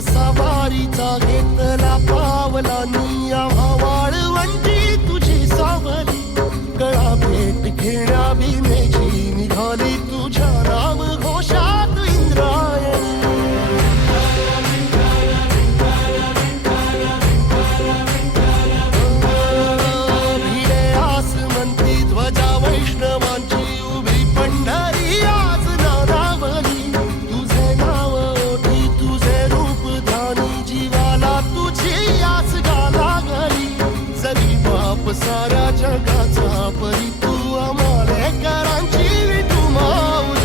सवारीचा घेतला पावलांनी आम्हा वाळवंटी तुझी सावली गळा भेट घेण्या बिनेची निघाली तुझ्या नाम घोषात इंद्रायणी भिडे आसमंती ध्वजा वैष्णवांची उभी पंढरी आज नादावली तुझे नाव ओठी तुझे रूप ध्यानी जीवाला तुझी आस गाला गली जरी बाप साऱ्या जगाचा परी तू आमालेकरांची विठू माऊली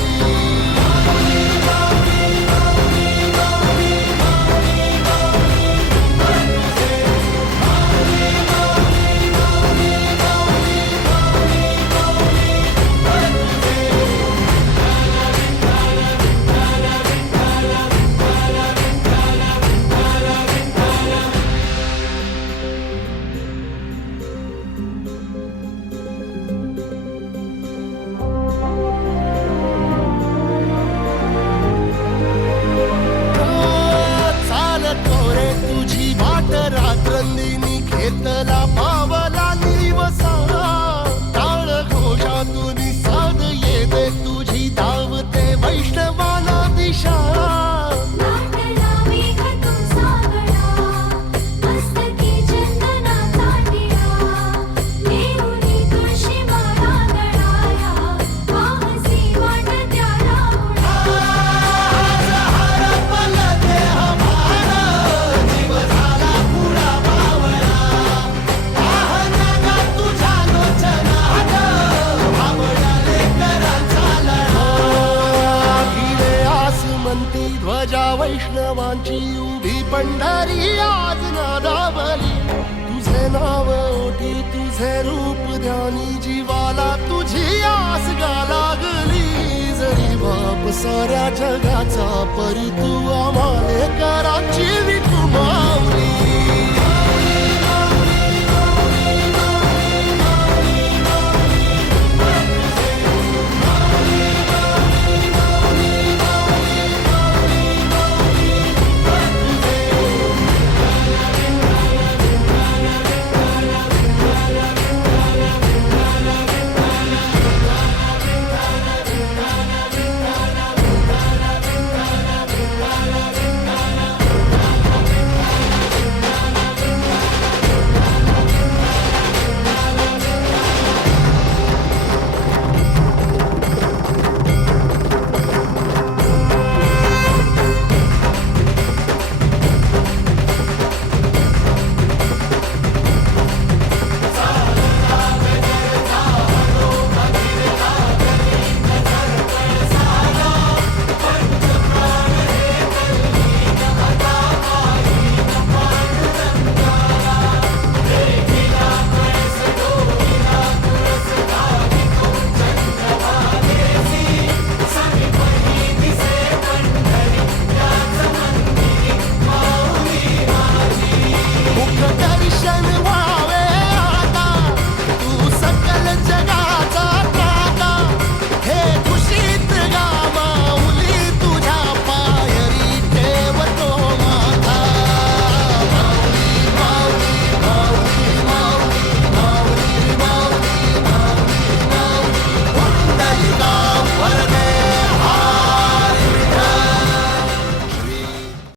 रात्रंदिनी घेतला पावला निवसा टाळ घोषातून साध येते तुझी धावते वैष्णवाला दिशा ध्वजा वैष्णवांची उभी पंढरी आज नादावली तुझे नाव ओठी तुझे रूप ध्यानी जीवाला तुझी आस गा लागली जरी बाप साऱ्या जगाचा परी तू आमालेकरांची विठू माऊली